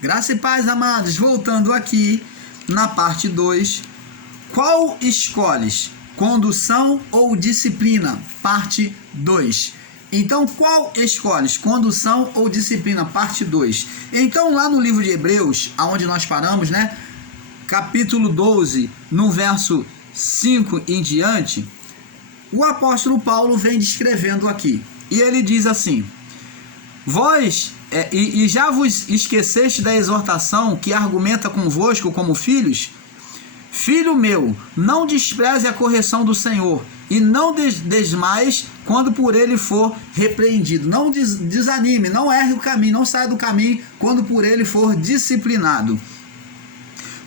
Graça e paz, amados. Voltando aqui na parte 2. Qual escolhes? Condução ou disciplina? Parte 2. Então, qual escolhes? Condução ou disciplina? Parte 2. Então, lá no livro de Hebreus, aonde nós paramos, né? Capítulo 12, no verso 5 em diante, o apóstolo Paulo vem descrevendo aqui. E ele diz assim: Vós, e já vos esqueceste da exortação que argumenta convosco como filhos? Filho meu, não despreze a correção do Senhor, e não desmaies quando por ele for repreendido. Não desanime, não erre o caminho, não saia do caminho quando por ele for disciplinado.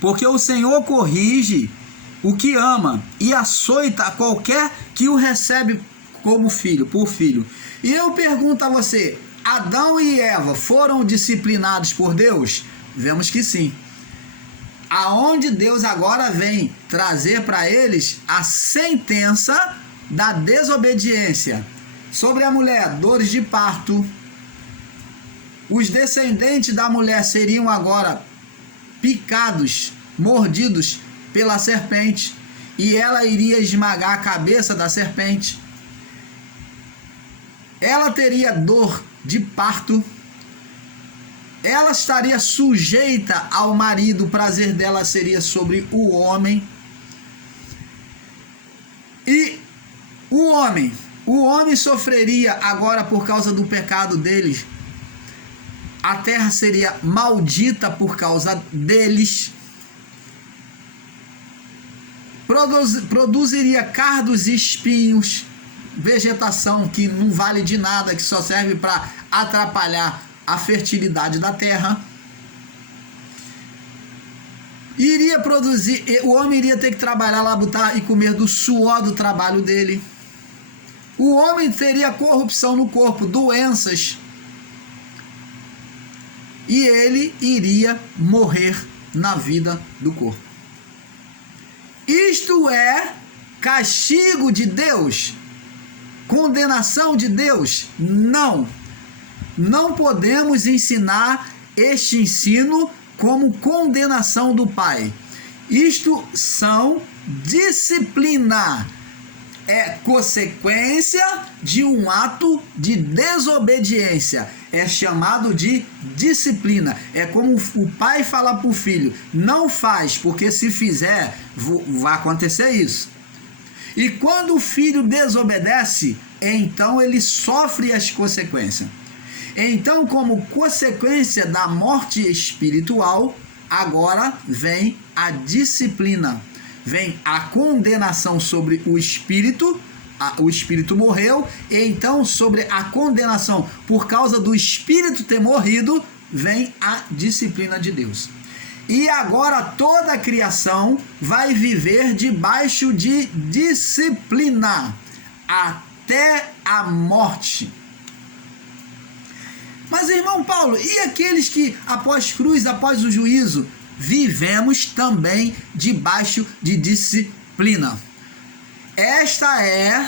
Porque o Senhor corrige o que ama e açoita a qualquer que o recebe como filho, por filho. E eu pergunto a você, Adão e Eva foram disciplinados por Deus? Vemos que sim. Aonde Deus agora vem trazer para eles a sentença da desobediência. Sobre a mulher, dores de parto. Os descendentes da mulher seriam agora picados, mordidos pela serpente, e ela iria esmagar a cabeça da serpente. Ela teria dor de parto. Ela estaria sujeita ao marido, o prazer dela seria sobre o homem. E o homem sofreria agora por causa do pecado deles. A terra seria maldita por causa deles. Produziria cardos e espinhos, vegetação que não vale de nada, que só serve para atrapalhar a fertilidade da terra. Iria produzir, o homem iria ter que trabalhar, labutar e comer do suor do trabalho dele. O homem teria corrupção no corpo, doenças, e ele iria morrer na vida do corpo. Isto é castigo de Deus? Condenação de Deus? Não. Não podemos ensinar este ensino como condenação do Pai. Isto são disciplina. É consequência de um ato de desobediência. É chamado de disciplina. É como o pai falar para o filho: não faz, porque se fizer, vai acontecer isso. E quando o filho desobedece, então ele sofre as consequências. Então, como consequência da morte espiritual, agora vem a disciplina. Vem a condenação sobre o espírito morreu, e então sobre a condenação por causa do espírito ter morrido, vem a disciplina de Deus. E agora toda a criação vai viver debaixo de disciplina até a morte. Mas, irmão Paulo, e aqueles que após cruz, após o juízo, vivemos também debaixo de disciplina? Esta é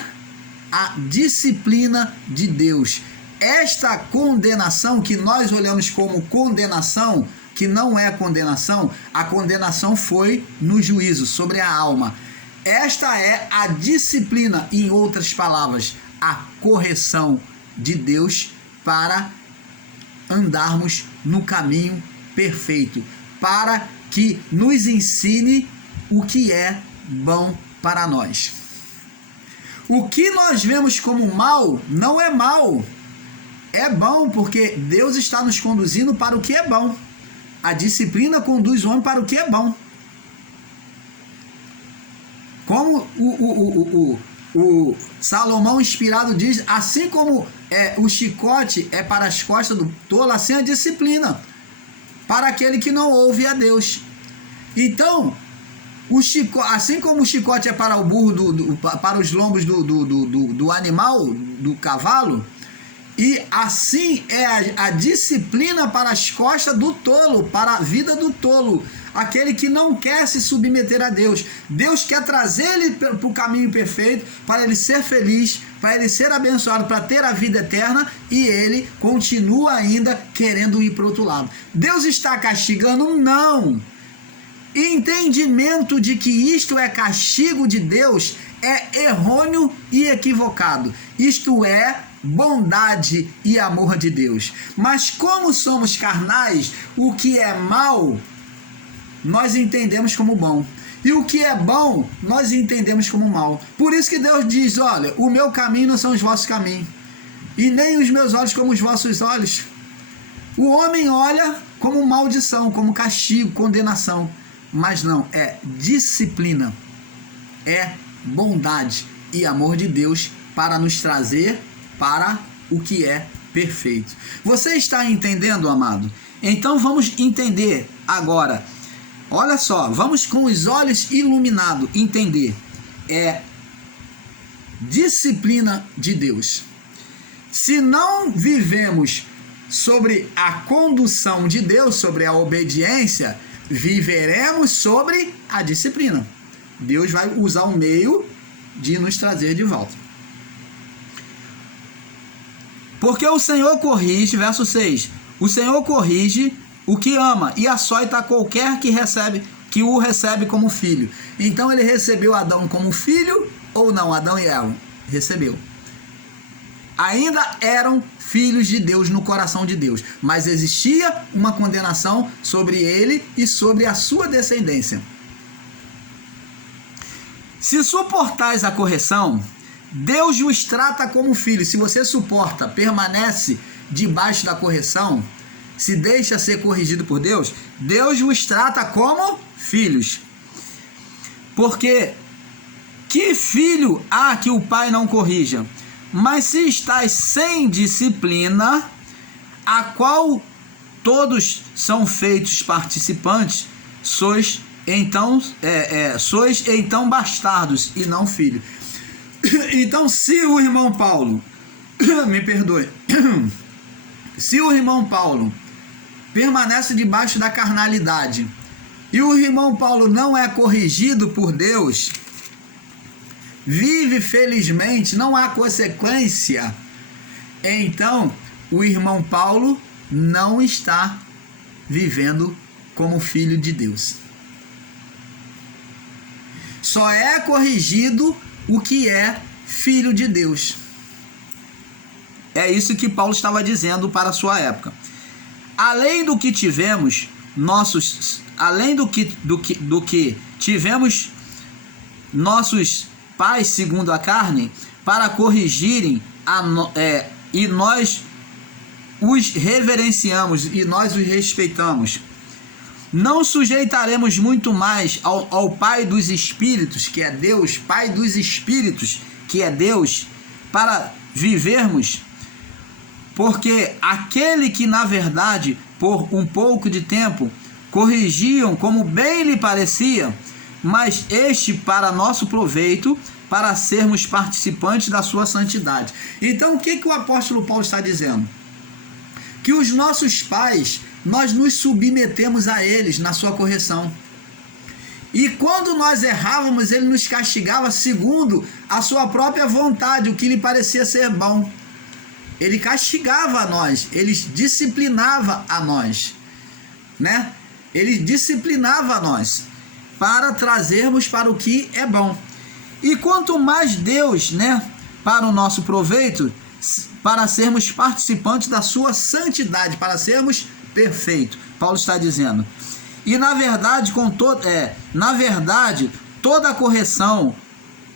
a disciplina de Deus. Esta condenação que nós olhamos como condenação, que não é condenação, a condenação foi no juízo sobre a alma. Esta é a disciplina, em outras palavras, a correção de Deus para andarmos no caminho perfeito, para que nos ensine o que é bom para nós. O que nós vemos como mal não é mal, é bom, porque Deus está nos conduzindo para o que é bom. A disciplina conduz o homem para o que é bom. Como o Salomão inspirado diz, assim como o chicote é para as costas do tolo, assim a disciplina para aquele que não ouve a Deus. Então, assim como o chicote é para o burro, para os lombos do animal, do cavalo, e assim é a disciplina para as costas do tolo, para a vida do tolo, aquele que não quer se submeter a Deus. Deus quer trazer ele para o caminho perfeito, para ele ser feliz, para ele ser abençoado, para ter a vida eterna, e ele continua ainda querendo ir para o outro lado. Deus está castigando? Não. Entendimento de que isto é castigo de Deus é errôneo e equivocado. Isto é bondade e amor de Deus. Mas como somos carnais, o que é mal nós entendemos como bom, e o que é bom nós entendemos como mal. Por isso que Deus diz: olha, o meu caminho não são os vossos caminhos, e nem os meus olhos como os vossos olhos. O homem olha como maldição, como castigo, condenação, mas não, é disciplina, é bondade e amor de Deus para nos trazer para o que é perfeito. Você está entendendo, amado? Então vamos entender agora. Olha só, vamos com os olhos iluminados entender. É disciplina de Deus. Se não vivemos sobre a condução de Deus, sobre a obediência, viveremos sobre a disciplina. Deus vai usar um meio de nos trazer de volta. Porque o Senhor corrige, verso 6, o Senhor corrige o que ama e açoita qualquer que o recebe como filho. Então ele recebeu Adão como filho ou não? Adão e Eva recebeu. Ainda eram filhos de Deus no coração de Deus, mas existia uma condenação sobre ele e sobre a sua descendência. Se suportais a correção, Deus os trata como filhos. Se você suporta, permanece debaixo da correção, se deixa ser corrigido por Deus, Deus os trata como filhos. Porque que filho há que o pai não corrija? Mas se estáis sem disciplina, a qual todos são feitos participantes, sois então bastardos e não filhos. Então, se o irmão Paulo, me perdoe, se o irmão Paulo permanece debaixo da carnalidade e o irmão Paulo não é corrigido por Deus, vive felizmente, não há consequência, então o irmão Paulo não está vivendo como filho de Deus. Só é corrigido o que é filho de Deus. É isso que Paulo estava dizendo para a sua época. Além do que tivemos tivemos nossos pais segundo a carne para corrigirem e nós os reverenciamos e nós os respeitamos, não sujeitaremos muito mais ao Pai dos Espíritos, que é Deus, Pai dos Espíritos, que é Deus, para vivermos? Porque aquele que na verdade por um pouco de tempo corrigiam como bem lhe parecia, mas este para nosso proveito, para sermos participantes da sua santidade. Então o que o apóstolo Paulo está dizendo? Que os nossos pais, nós nos submetemos a eles na sua correção. E quando nós errávamos, ele nos castigava segundo a sua própria vontade, o que lhe parecia ser bom. Ele castigava a nós, ele disciplinava a nós, né? Ele disciplinava a nós para trazermos para o que é bom. E quanto mais Deus, né, para o nosso proveito, para sermos participantes da sua santidade, para sermos perfeitos. Paulo está dizendo. E na verdade, toda a correção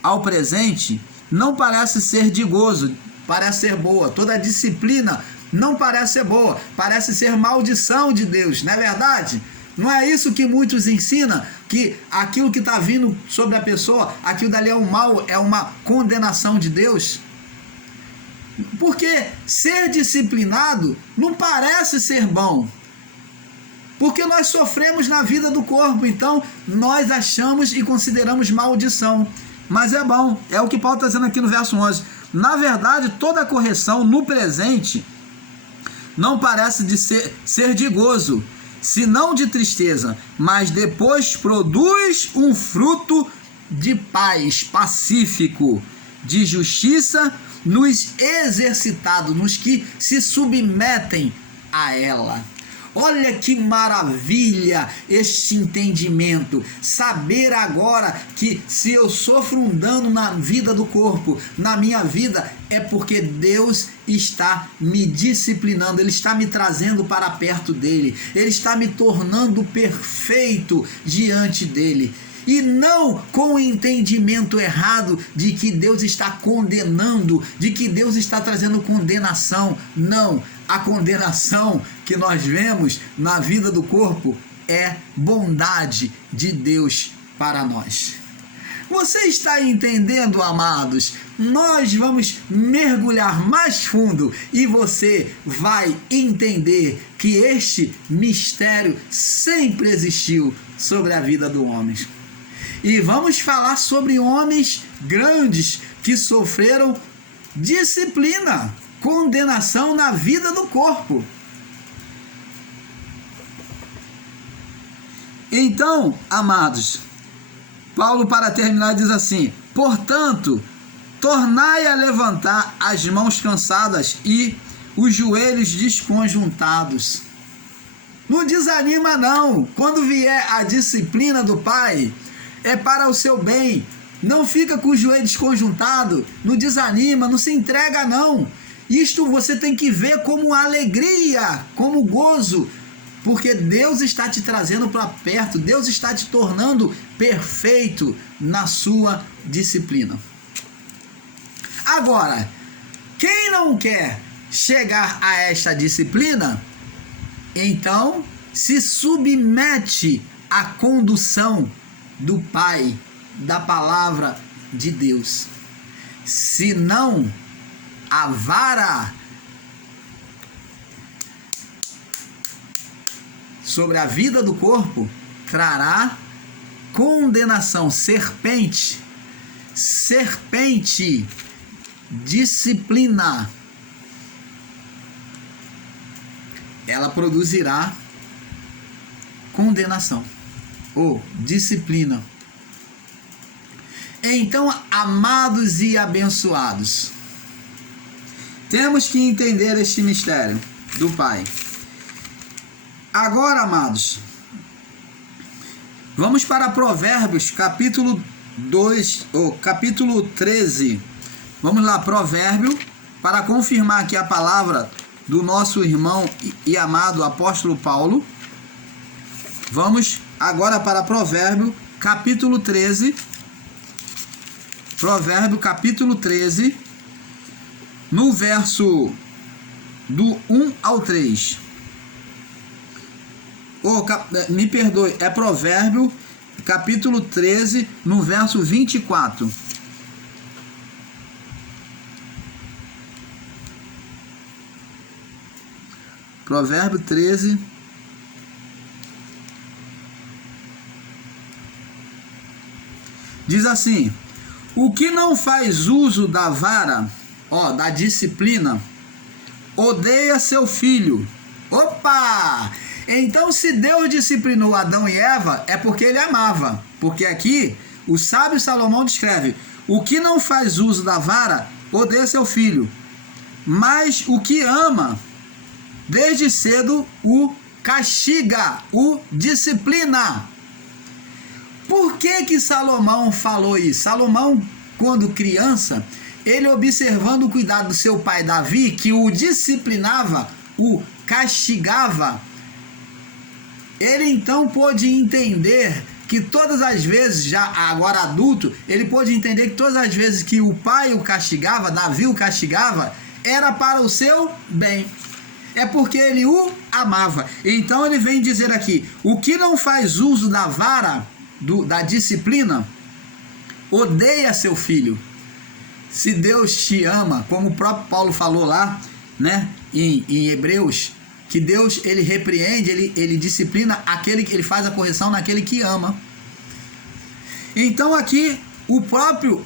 ao presente não parece ser de gozo, parece ser boa. Toda a disciplina não parece ser boa, parece ser maldição de Deus, não é verdade? Não é isso que muitos ensinam, que aquilo que está vindo sobre a pessoa, aquilo dali é um mal, é uma condenação de Deus? Porque ser disciplinado não parece ser bom, porque nós sofremos na vida do corpo, então nós achamos e consideramos maldição, mas é bom, é o que Paulo está dizendo aqui no verso 11. Na verdade, toda correção no presente não parece ser de gozo, senão de tristeza, mas depois produz um fruto de paz, pacífico, de justiça nos exercitados, nos que se submetem a ela. Olha que maravilha este entendimento, saber agora que se eu sofro um dano na vida do corpo, na minha vida, é porque Deus está me disciplinando, Ele está me trazendo para perto dEle, Ele está me tornando perfeito diante dEle. E não com o entendimento errado de que Deus está condenando, de que Deus está trazendo condenação. Não, a condenação que nós vemos na vida do corpo é bondade de Deus para nós. Você está entendendo, amados? Nós vamos mergulhar mais fundo e você vai entender que este mistério sempre existiu sobre a vida do homem. E vamos falar sobre homens grandes que sofreram disciplina, condenação na vida do corpo. Então, amados, Paulo, para terminar, diz assim: portanto, tornai a levantar as mãos cansadas e os joelhos desconjuntados. Não desanima não, quando vier a disciplina do Pai, é para o seu bem. Não fica com o joelho desconjuntado, não desanima, não se entrega não. Isto você tem que ver como alegria, como gozo, porque Deus está te trazendo para perto, Deus está te tornando perfeito na sua disciplina. Agora, quem não quer chegar a esta disciplina, então se submete à condução do Pai, da palavra de Deus. Senão, a vara sobre a vida do corpo trará condenação. Serpente, disciplina, ela produzirá condenação ou disciplina. Então, amados e abençoados, temos que entender este mistério do Pai. Agora, amados, vamos para Provérbios, capítulo 2, ou capítulo 13. Vamos lá, Provérbio, para confirmar aqui a palavra do nosso irmão e amado apóstolo Paulo. Vamos agora para Provérbio, capítulo 13. Provérbio, capítulo 13, no verso do 1 ao 3. Me perdoe, é Provérbio, capítulo 13, no verso 24. Provérbio 13. Diz assim: o que não faz uso da vara, da disciplina, odeia seu filho. Opa! Então, se Deus disciplinou Adão e Eva, é porque ele amava. Porque aqui, o sábio Salomão descreve: o que não faz uso da vara, odeia seu filho. Mas o que ama, desde cedo o castiga, o disciplina. Por que Salomão falou isso? Salomão, quando criança, ele observando o cuidado do seu pai Davi, que o disciplinava, o castigava, ele então pôde entender que todas as vezes, já agora adulto, ele pôde entender que todas as vezes que o pai o castigava, Davi o castigava, era para o seu bem. É porque ele o amava. Então ele vem dizer aqui: o que não faz uso da vara, da disciplina, odeia seu filho. Se Deus te ama, como o próprio Paulo falou lá, né, em Hebreus, que Deus, ele repreende, ele disciplina aquele que ele faz a correção naquele que ama. Então aqui o próprio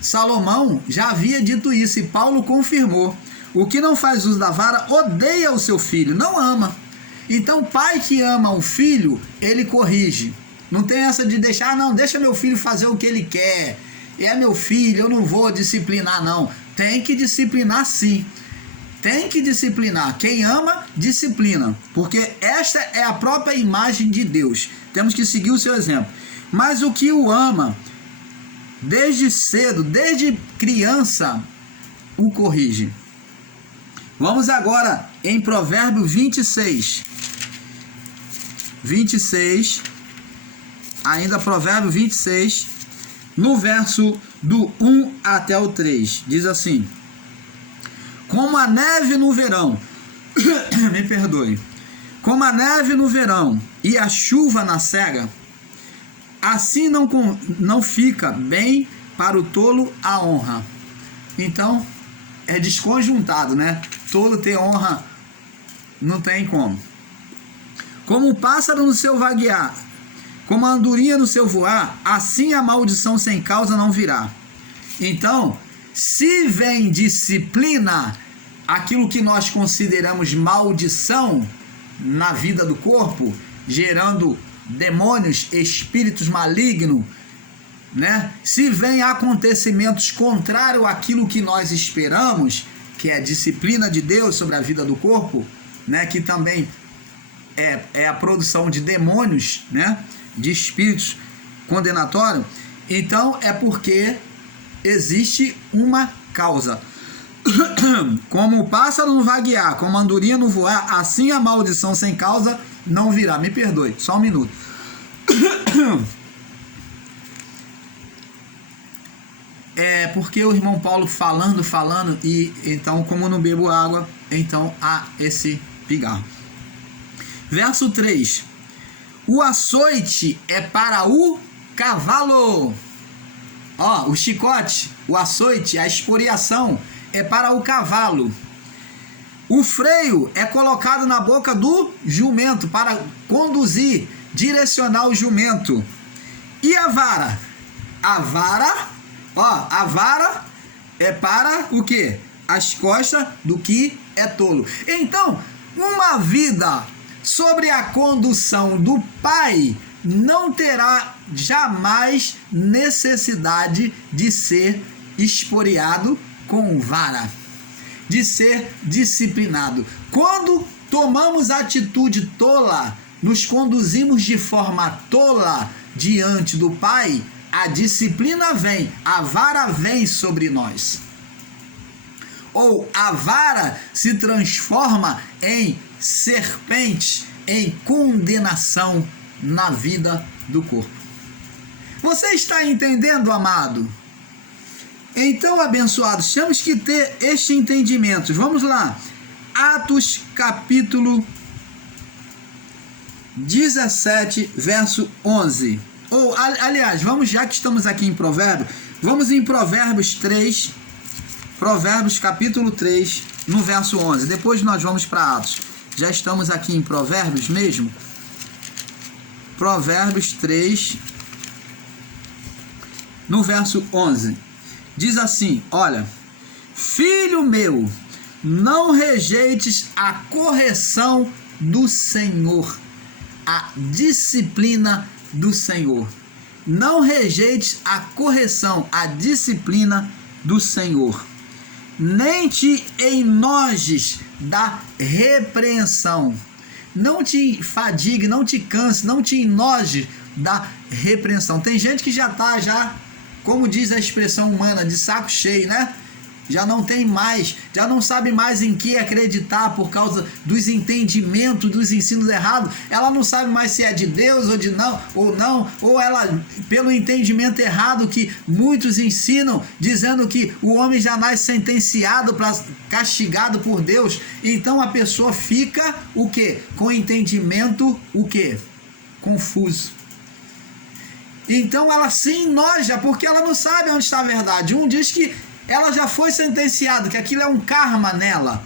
Salomão já havia dito isso e Paulo confirmou: o que não faz uso da vara odeia o seu filho, não ama. Então pai que ama o filho, ele corrige. Não tem essa de deixar, não, deixa meu filho fazer o que ele quer, é meu filho, eu não vou disciplinar não. Tem que disciplinar, sim. Tem que disciplinar. Quem ama, disciplina. Porque esta é a própria imagem de Deus. Temos que seguir o seu exemplo. Mas o que o ama, desde cedo, desde criança, o corrige. Vamos agora em Provérbios 26. 26. Ainda Provérbios 26. No verso do 1 até o 3. Diz assim: como a neve no verão, me perdoe, como a neve no verão e a chuva na cega, assim não fica bem para o tolo a honra. Então, é desconjuntado, né? Tolo ter honra, não tem como. Como o pássaro no seu vaguear, como a andorinha no seu voar, assim a maldição sem causa não virá. Então, se vem disciplina, aquilo que nós consideramos maldição na vida do corpo, gerando demônios, espíritos malignos, né? Se vem acontecimentos contrários àquilo que nós esperamos, que é a disciplina de Deus sobre a vida do corpo, né? Que também é a produção de demônios, né? De espíritos condenatórios. Então é porque existe uma causa. Como o pássaro no vaguear, como a andorinha no voar, assim a maldição sem causa não virá. Me perdoe, só um minuto. É porque o irmão Paulo falando, e então, como não bebo água, então há esse pigarro. Verso 3. O açoite é para o cavalo. Ó, o chicote, o açoite, a escoriação é para o cavalo. O freio é colocado na boca do jumento para conduzir, direcionar o jumento. E a vara? A vara é para o quê? As costas do que é tolo. Então, uma vida sobre a condução do pai não terá jamais necessidade de ser esporeado com vara, de ser disciplinado. Quando tomamos atitude tola, nos conduzimos de forma tola diante do pai, a disciplina vem, a vara vem sobre nós. Ou a vara se transforma em serpente, em condenação na vida do corpo. Você está entendendo, amado? Então, abençoados, temos que ter este entendimento. Vamos lá. Atos capítulo 17, verso 11. Ou, aliás, vamos, já que estamos aqui em Provérbios, vamos em Provérbios 3, Provérbios capítulo 3, no verso 11. Depois nós vamos para Atos. Já estamos aqui em Provérbios mesmo. Provérbios 3, no verso 11. Diz assim, olha: filho meu, não rejeites a correção do Senhor, a disciplina do Senhor. Não rejeites a correção, a disciplina do Senhor. Nem te enojes da repreensão. Não te fadigue, não te canse, não te enoje da repreensão. Tem gente que já está, como diz a expressão humana, de saco cheio, né? Já não tem mais, já não sabe mais em que acreditar por causa dos entendimentos, dos ensinos errados. Ela não sabe mais se é de Deus ou não, ou ela, pelo entendimento errado que muitos ensinam, dizendo que o homem já nasce sentenciado, castigado por Deus. Então a pessoa fica o quê? Com entendimento o quê? Confuso. Então ela se enoja porque ela não sabe onde está a verdade. Um diz que ela já foi sentenciada, que aquilo é um karma nela,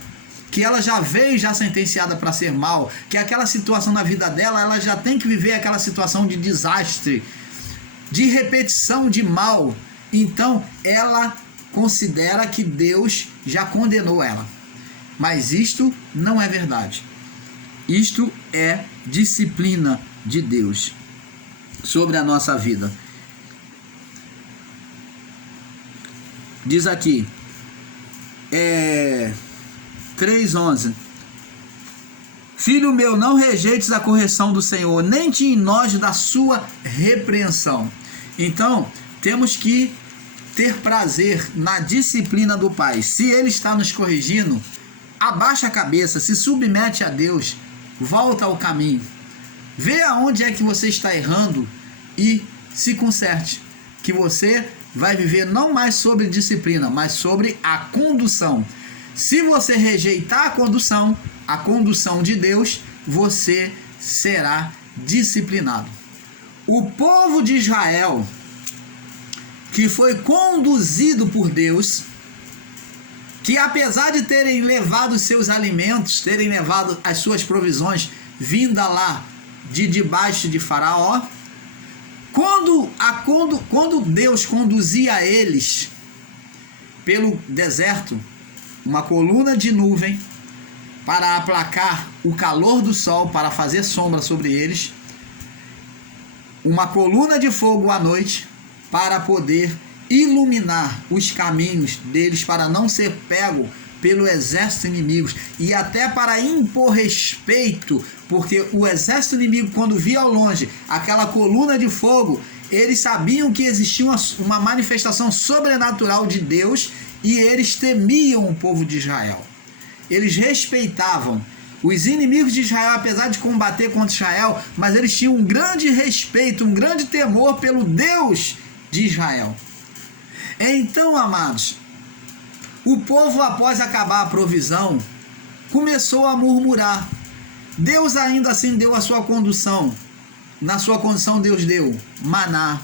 que ela já veio já sentenciada para ser mal, que aquela situação na vida dela, ela já tem que viver aquela situação de desastre, de repetição de mal. Então ela considera que Deus já condenou ela. Mas isto não é verdade. Isto é disciplina de Deus sobre a nossa vida. Diz aqui: 3:11. Filho meu, não rejeites a correção do Senhor, nem te enojes da sua repreensão. Então, temos que ter prazer na disciplina do Pai. Se Ele está nos corrigindo, abaixa a cabeça, se submete a Deus, volta ao caminho. Vê aonde é que você está errando e se conserte. Que você vai viver não mais sobre disciplina, mas sobre a condução. Se você rejeitar a condução de Deus, você será disciplinado. O povo de Israel, que foi conduzido por Deus, que apesar de terem levado seus alimentos, terem levado as suas provisões, vinda lá de debaixo de Faraó, quando Deus conduzia eles pelo deserto, uma coluna de nuvem para aplacar o calor do sol, para fazer sombra sobre eles, uma coluna de fogo à noite para poder iluminar os caminhos deles, para não ser pego pelo exército inimigo, e até para impor respeito, porque o exército inimigo, quando via ao longe aquela coluna de fogo, eles sabiam que existia uma manifestação sobrenatural de Deus, e eles temiam o povo de Israel. Eles respeitavam os inimigos de Israel, apesar de combater contra Israel, mas eles tinham um grande respeito, um grande temor pelo Deus de Israel. Então, amados, o povo, após acabar a provisão, começou a murmurar. Deus ainda assim deu a sua condução. Na sua condição, Deus deu maná,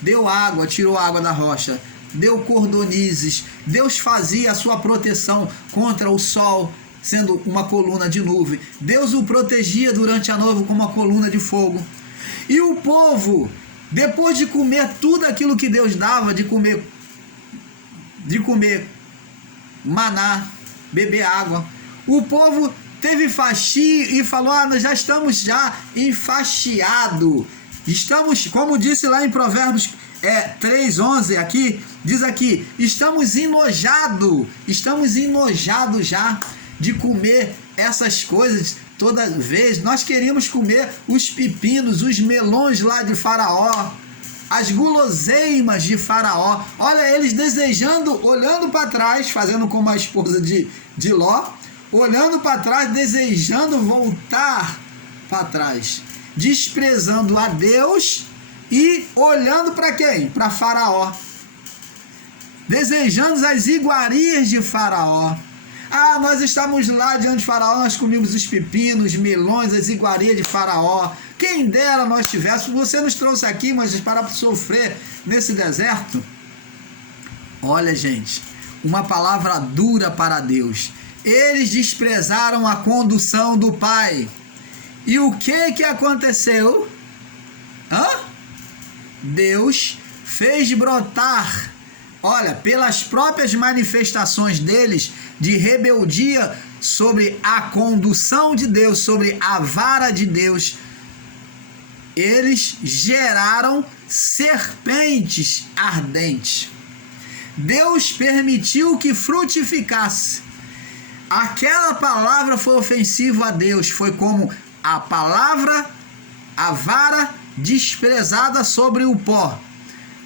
deu água, tirou a água da rocha, deu cordonizes. Deus fazia a sua proteção contra o sol, sendo uma coluna de nuvem. Deus o protegia durante a noite com uma coluna de fogo. E o povo, depois de comer tudo aquilo que Deus dava, de comer maná, beber água, o povo teve fastio e falou: nós já estamos enfastiados. Estamos, como disse lá em Provérbios 3:11, aqui, diz aqui, estamos enojados já de comer essas coisas. Toda vez nós queríamos comer os pepinos, os melões lá de Faraó, as guloseimas de Faraó. Olha, eles desejando, olhando para trás, fazendo como a esposa de Ló, olhando para trás, desejando voltar para trás, desprezando a Deus e olhando para quem? Para Faraó, desejando as iguarias de Faraó. Nós estávamos lá diante de Faraó, nós comíamos os pepinos, melões, as iguarias de Faraó. Quem dera nós tivéssemos, você nos trouxe aqui, mas para sofrer nesse deserto. Olha, gente, uma palavra dura para Deus. Eles desprezaram a condução do Pai. E o que aconteceu? Deus fez brotar, olha, pelas próprias manifestações deles de rebeldia sobre a condução de Deus, sobre a vara de Deus, eles geraram serpentes ardentes. Deus permitiu que frutificasse. Aquela palavra foi ofensiva a Deus, foi como a palavra, a vara desprezada sobre o pó.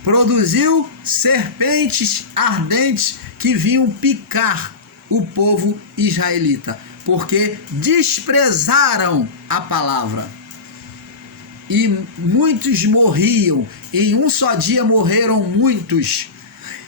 Produziu serpentes ardentes que vinham picar o povo israelita, porque desprezaram a palavra. E muitos morriam, em um só dia morreram muitos.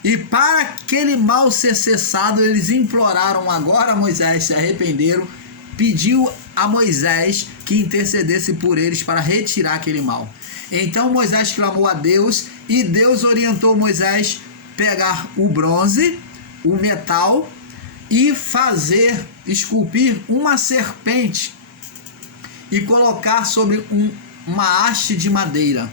E para aquele mal ser cessado, eles imploraram agora a Moisés, se arrependeram, pediu a Moisés que intercedesse por eles para retirar aquele mal. Então Moisés clamou a Deus, e Deus orientou Moisés pegar o bronze, o metal, e esculpir uma serpente e colocar sobre uma haste de madeira.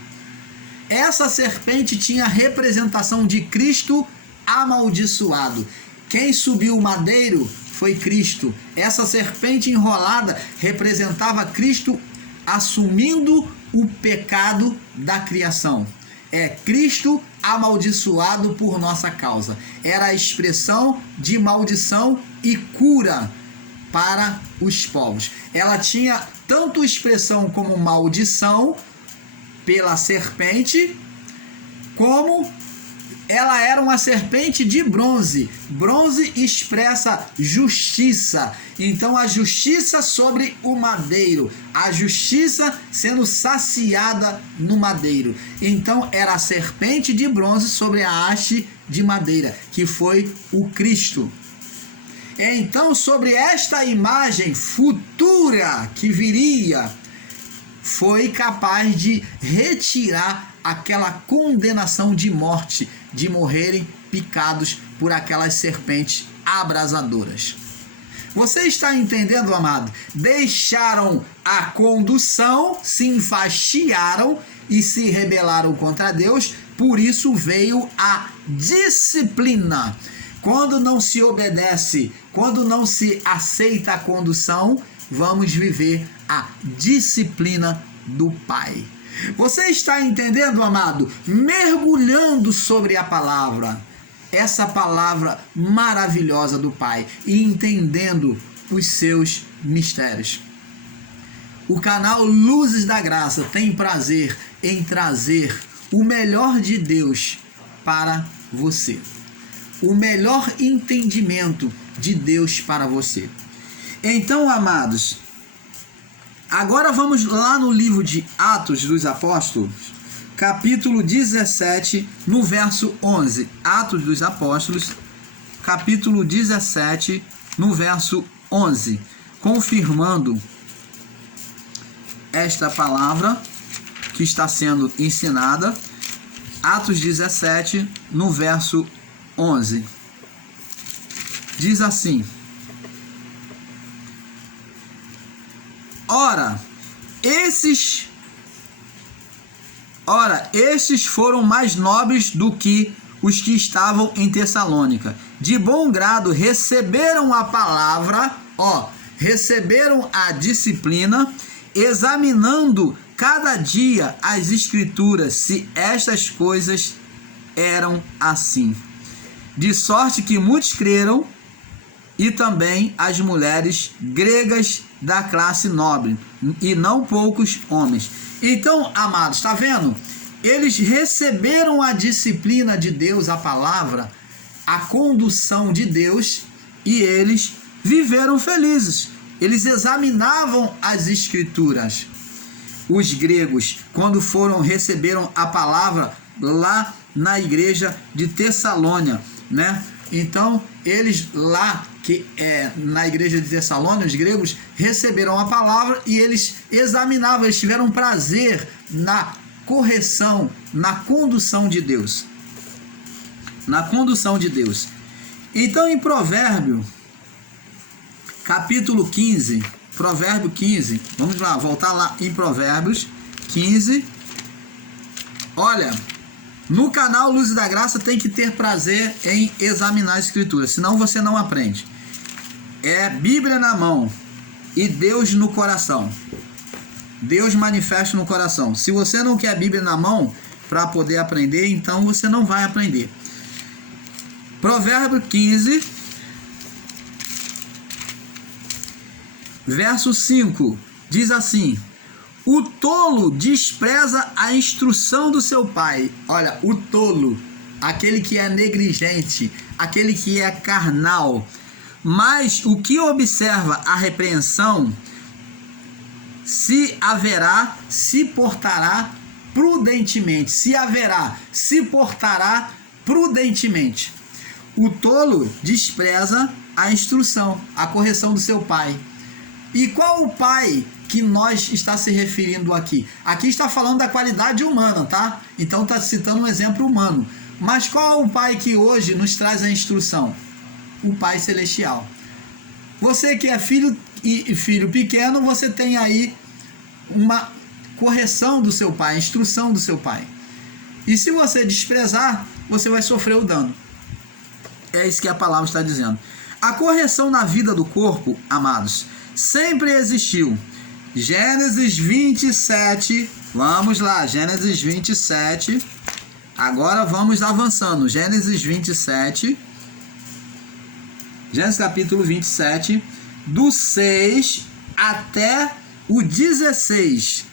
Essa serpente tinha a representação de Cristo amaldiçoado. Quem subiu o madeiro foi Cristo. Essa serpente enrolada representava Cristo assumindo o pecado da criação. é Cristo amaldiçoado por nossa causa. Era a expressão de maldição e cura para os povos. Ela tinha tanto expressão como maldição pela serpente, como ela era uma serpente de bronze. Bronze expressa justiça. Então a justiça sobre o madeiro, a justiça sendo saciada no madeiro. Então era a serpente de bronze sobre a haste de madeira, que foi o Cristo. Então, sobre esta imagem futura que viria, foi capaz de retirar aquela condenação de morte, de morrerem picados por aquelas serpentes abrasadoras. Você está entendendo, amado? Deixaram a condução, se enfastiaram e se rebelaram contra Deus, por isso veio a disciplina. Quando não se obedece, quando não se aceita a condução, vamos viver a disciplina do Pai. Você está entendendo, amado? Mergulhando sobre a palavra, essa palavra maravilhosa do Pai, e entendendo os seus mistérios. O canal Luzes da Graça tem prazer em trazer o melhor de Deus para você. O melhor entendimento de Deus para você. Então, amados, agora vamos lá no livro de Atos dos Apóstolos, capítulo 17, no verso 11. Atos dos Apóstolos, capítulo 17, no verso 11. Confirmando esta palavra que está sendo ensinada. Atos 17, no verso 11. Diz assim: Ora, estes foram mais nobres do que os que estavam em Tessalônica. De bom grado receberam a palavra, receberam a disciplina, examinando cada dia as escrituras, se estas coisas eram assim. De sorte que muitos creram, e também as mulheres gregas da classe nobre, e não poucos homens. Então, amados, está vendo? Eles receberam a disciplina de Deus, a palavra, a condução de Deus, e eles viveram felizes. Eles examinavam as escrituras. Os gregos, quando receberam a palavra lá na igreja de Tessalônia, né? Então, eles lá, na igreja de Tessalônia, os gregos receberam a palavra e eles examinavam, eles tiveram prazer na correção, na condução de Deus. Na condução de Deus. Então, em Provérbio, capítulo 15, Provérbio 15, vamos lá, voltar lá em Provérbios 15. Olha, no canal Luzes da Graça tem que ter prazer em examinar a escritura, senão você não aprende. É Bíblia na mão e Deus no coração. Deus manifesta no coração. Se você não quer a Bíblia na mão para poder aprender, então você não vai aprender. Provérbio 15, verso 5, diz assim: o tolo despreza a instrução do seu pai. Olha, o tolo, aquele que é negligente, aquele que é carnal. Mas o que observa a repreensão, se portará prudentemente. Se portará prudentemente. O tolo despreza a instrução, a correção do seu pai. E qual o pai que nós está se referindo aqui? Aqui está falando da qualidade humana, tá? Então está citando um exemplo humano. Mas qual é o pai que hoje nos traz a instrução? O Pai Celestial. Você que é filho e filho pequeno, você tem aí uma correção do seu pai, instrução do seu pai. E se você desprezar, você vai sofrer o dano. É isso que a palavra está dizendo. A correção na vida do corpo, amados, sempre existiu. Gênesis 27, vamos lá, Gênesis 27, Agora vamos avançando. Gênesis 27. Gênesis capítulo 27, do 6 até o 16.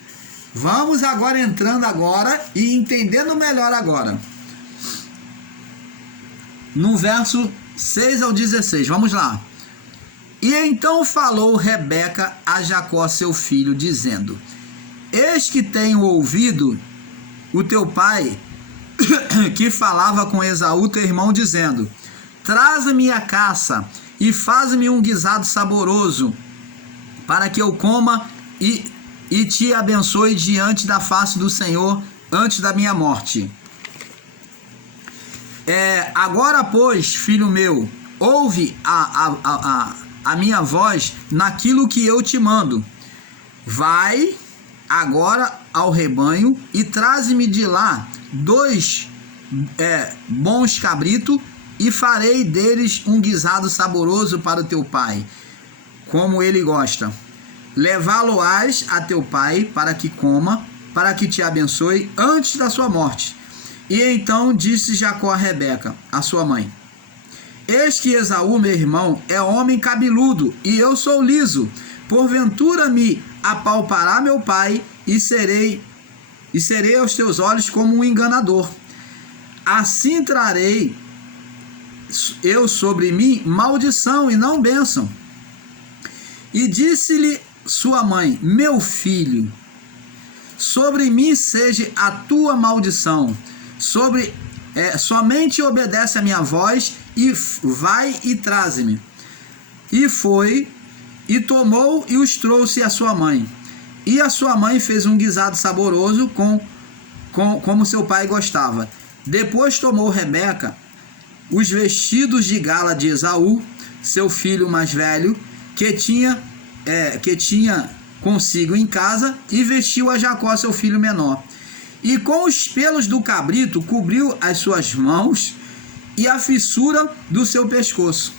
Vamos agora entrando agora e entendendo melhor agora. No verso 6 ao 16, vamos lá. E então falou Rebeca a Jacó seu filho, dizendo: Eis que tenho ouvido o teu pai, que falava com Esaú teu irmão, dizendo: Traze-me a caça e faz-me um guisado saboroso, para que eu coma e te abençoe diante da face do Senhor antes da minha morte. Agora, pois, filho meu, ouve a minha voz naquilo que eu te mando. Vai agora ao rebanho e traze-me de lá 2 bons cabritos, e farei deles um guisado saboroso para o teu pai, como ele gosta. Levá-lo-ás a teu pai para que coma, para que te abençoe antes da sua morte. E então disse Jacó a Rebeca, a sua mãe: Eis que Esaú, meu irmão, é homem cabeludo, e eu sou liso. Porventura me apalpará meu pai, e serei aos teus olhos como um enganador. Assim trarei eu sobre mim maldição e não bênção. E disse-lhe sua mãe: Meu filho, sobre mim seja a tua maldição. Somente obedece a minha voz e vai e traze-me. E foi e tomou e os trouxe à sua mãe. E a sua mãe fez um guisado saboroso como seu pai gostava. Depois tomou Rebeca os vestidos de gala de Esaú, seu filho mais velho, que tinha consigo em casa, e vestiu a Jacó, seu filho menor. E com os pelos do cabrito cobriu as suas mãos e a fissura do seu pescoço.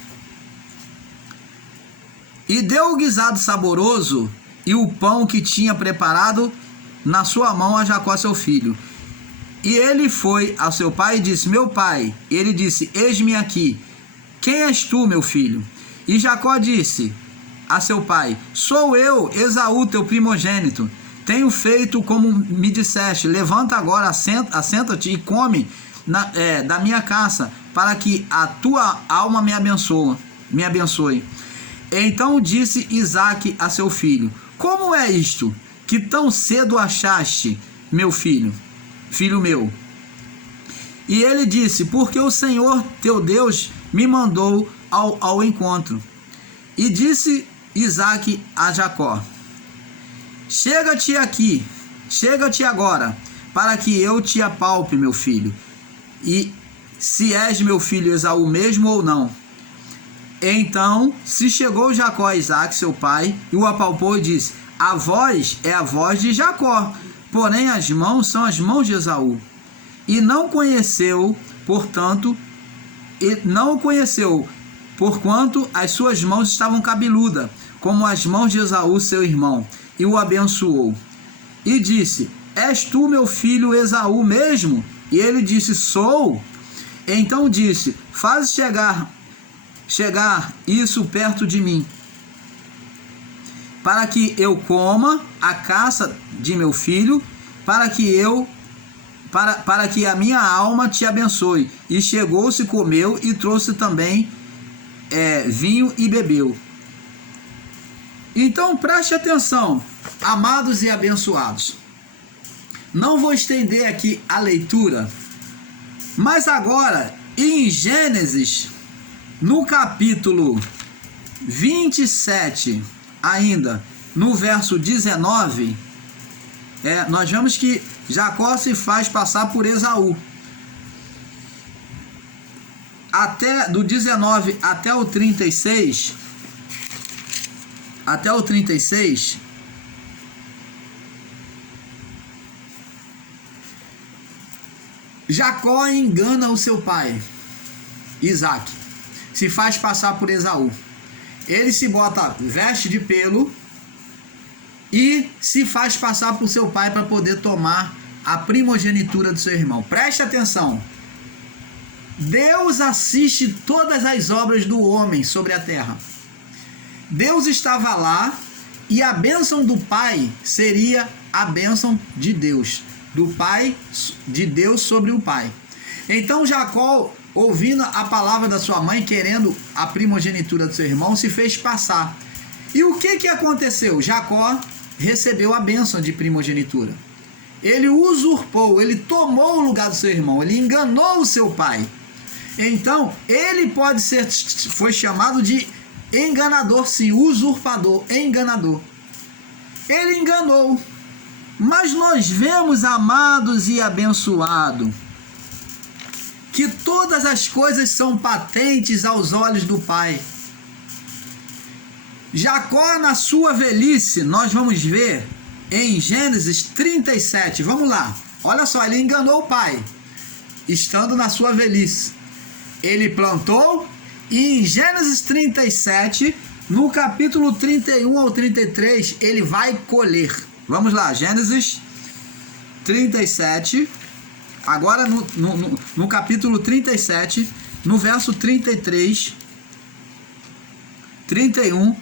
E deu o guisado saboroso e o pão que tinha preparado na sua mão a Jacó, seu filho. E ele foi ao seu pai e disse: Meu pai. Ele disse: Eis-me aqui. Quem és tu, meu filho? E Jacó disse a seu pai: Sou eu, Esaú, teu primogênito. Tenho feito como me disseste. Levanta agora, assenta-te e come da minha caça, para que a tua alma me abençoe. Então disse Isaque a seu filho: Como é isto que tão cedo achaste, meu filho meu? E ele disse: Porque o Senhor teu Deus me mandou ao encontro. E disse Isaque a Jacó: Chega-te agora, para que eu te apalpe, meu filho, e se és meu filho Esaú mesmo ou não. Então se chegou Jacó a Isaque, seu pai, e o apalpou e disse: A voz é a voz de Jacó, porém as mãos são as mãos de Esaú. E não o conheceu, porquanto as suas mãos estavam cabeludas, como as mãos de Esaú, seu irmão, e o abençoou. E disse: És tu meu filho Esaú mesmo? E ele disse: Sou. Então disse: Faz chegar isso perto de mim, para que eu coma a caça de meu filho, para que a minha alma te abençoe. E chegou-se, comeu, e trouxe também vinho e bebeu. Então preste atenção, amados e abençoados. Não vou estender aqui a leitura, mas agora em Gênesis, no capítulo 27, ainda no verso 19, nós vemos que Jacó se faz passar por Esaú. Do 19 até o 36, Jacó engana o seu pai, Isaque, se faz passar por Esaú. Ele se bota veste de pelo e se faz passar por seu pai para poder tomar a primogenitura do seu irmão. Preste atenção. Deus assiste todas as obras do homem sobre a terra. Deus estava lá e a bênção do pai seria a bênção de Deus, do pai de Deus sobre o pai. Então Jacó, ouvindo a palavra da sua mãe, querendo a primogenitura do seu irmão, se fez passar. E o que aconteceu? Jacó recebeu a bênção de primogenitura. Ele usurpou, ele tomou o lugar do seu irmão, ele enganou o seu pai. Então, ele foi chamado de enganador, sim, usurpador, enganador. Ele enganou. Mas nós vemos, amados e abençoados, que todas as coisas são patentes aos olhos do Pai. Jacó, na sua velhice, nós vamos ver em Gênesis 37, vamos lá, olha só, ele enganou o pai, estando na sua velhice. Ele plantou e em Gênesis 37, no capítulo 31 ao 33, ele vai colher. Vamos lá, Gênesis 37, agora no capítulo 37, no verso 33, 31,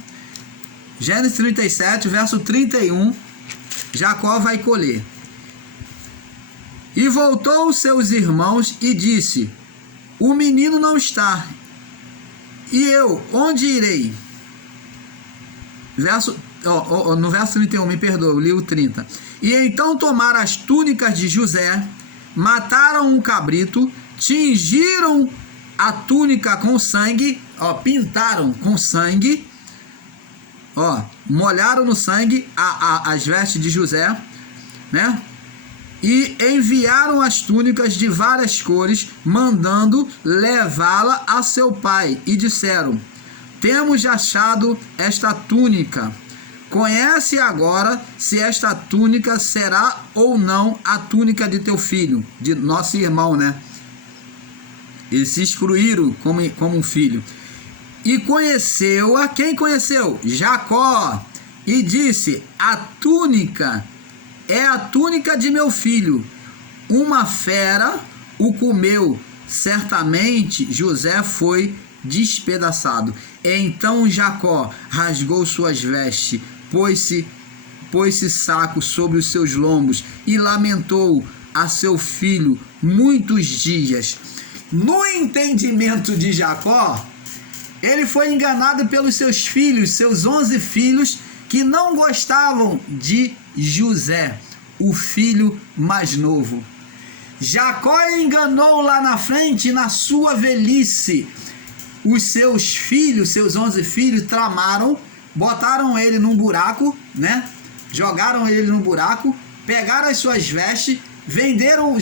Gênesis 37, verso 31, Jacó vai colher. E voltou os seus irmãos e disse: o menino não está, e eu, onde irei? No verso 31, me perdoa, eu li o 30. E então tomaram as túnicas de José, mataram um cabrito, tingiram a túnica com sangue, pintaram com sangue, molharam no sangue as vestes de José, né? E enviaram as túnicas de várias cores, mandando levá-la a seu pai, e disseram: temos achado esta túnica. Conhece agora se esta túnica será ou não a túnica de teu filho, de nosso irmão, né? Eles se excluíram como um filho. E conheceu-a, quem conheceu? Jacó. E disse: a túnica é a túnica de meu filho. Uma fera o comeu. Certamente José foi despedaçado. Então Jacó rasgou suas vestes, pôs-se saco sobre os seus lombos e lamentou a seu filho muitos dias. No entendimento de Jacó, ele foi enganado pelos seus filhos, seus 11 filhos, que não gostavam de José, o filho mais novo. Jacó enganou lá na frente, na sua velhice. Os seus filhos, seus 11 filhos, tramaram, botaram ele num buraco, né? Jogaram ele num buraco, pegaram as suas vestes, venderam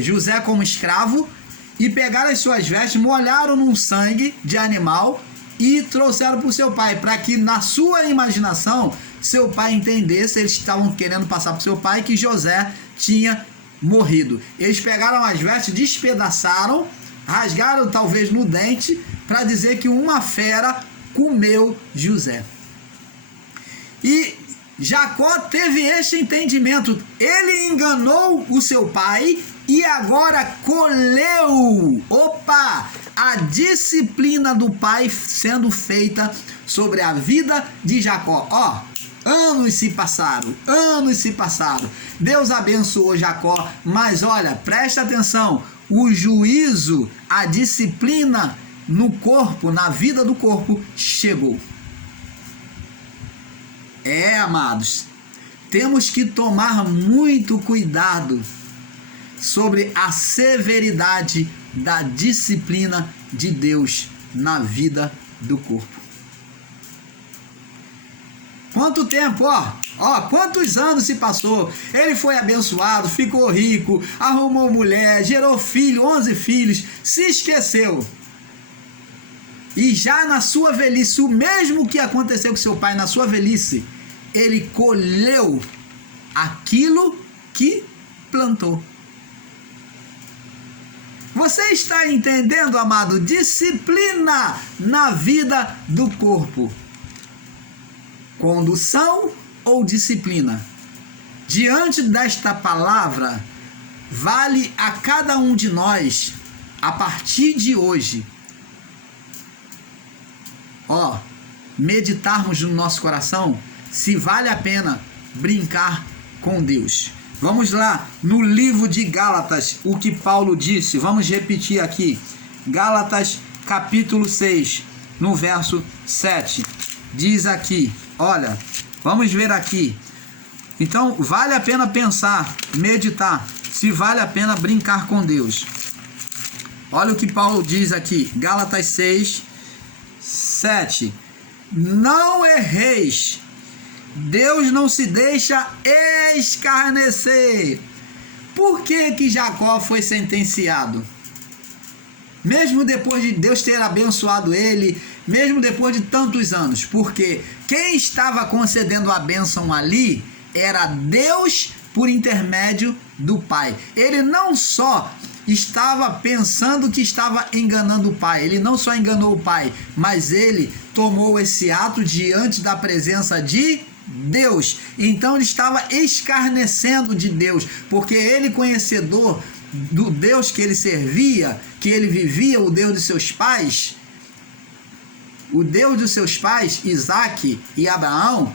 José como escravo e pegaram as suas vestes, molharam num sangue de animal e trouxeram para o seu pai, para que na sua imaginação seu pai entendesse. Eles estavam querendo passar para o seu pai que José tinha morrido. Eles pegaram as vestes, despedaçaram, rasgaram talvez no dente, para dizer que uma fera comeu José. E Jacó teve este entendimento. Ele enganou o seu pai e agora colheu, a disciplina do pai sendo feita sobre a vida de Jacó. Anos se passaram. Deus abençoou Jacó, mas olha, presta atenção, o juízo, a disciplina no corpo, na vida do corpo, chegou. Amados, temos que tomar muito cuidado sobre a severidade da disciplina de Deus na vida do corpo. Quanto tempo, quantos anos se passou? Ele foi abençoado, ficou rico, arrumou mulher, gerou filho, 11 filhos, se esqueceu. E já na sua velhice, o mesmo que aconteceu com seu pai na sua velhice, ele colheu aquilo que plantou. Você está entendendo, amado? Disciplina na vida do corpo. Condução ou disciplina? diante desta palavra, vale a cada um de nós, a partir de hoje, meditarmos no nosso coração se vale a pena brincar com Deus. Vamos lá, no livro de Gálatas, o que Paulo disse, vamos repetir aqui, Gálatas capítulo 6, no verso 7, diz aqui, olha, vamos ver aqui, então vale a pena pensar, meditar, se vale a pena brincar com Deus. Olha o que Paulo diz aqui, Gálatas 6, 7, não erreis, Deus não se deixa escarnecer. Por que Jacó foi sentenciado? Mesmo depois de Deus ter abençoado ele, mesmo depois de tantos anos, porque quem estava concedendo a bênção ali era Deus por intermédio do pai. Ele não só estava pensando que estava enganando o pai, ele não só enganou o pai, mas ele tomou esse ato diante da presença de Deus. Então ele estava escarnecendo de Deus, porque ele, conhecedor do Deus que ele servia, que ele vivia, o Deus dos seus pais, Isaque e Abraão,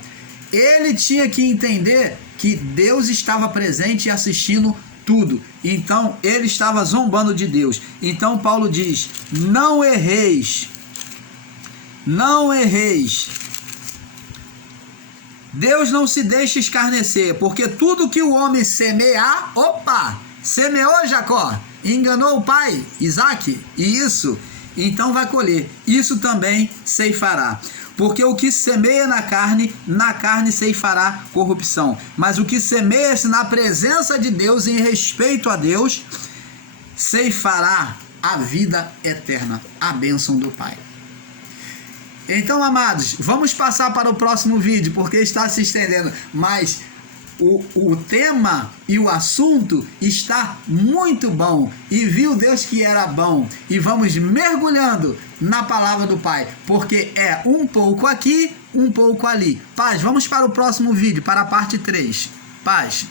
ele tinha que entender que Deus estava presente e assistindo tudo. Então ele estava zombando de Deus. Então Paulo diz: não erreis, não erreis. Deus não se deixa escarnecer, porque tudo que o homem semear, semeou Jacó, enganou o pai, Isaque, e isso, então vai colher. Isso também ceifará. Porque o que semeia na carne ceifará corrupção. Mas o que semeia-se na presença de Deus, em respeito a Deus, ceifará a vida eterna, a bênção do Pai. Então, amados, vamos passar para o próximo vídeo, porque está se estendendo, mas o tema e o assunto está muito bom, e viu Deus que era bom, e vamos mergulhando na palavra do Pai, porque é um pouco aqui, um pouco ali. Paz, vamos para o próximo vídeo, para a parte 3. Paz.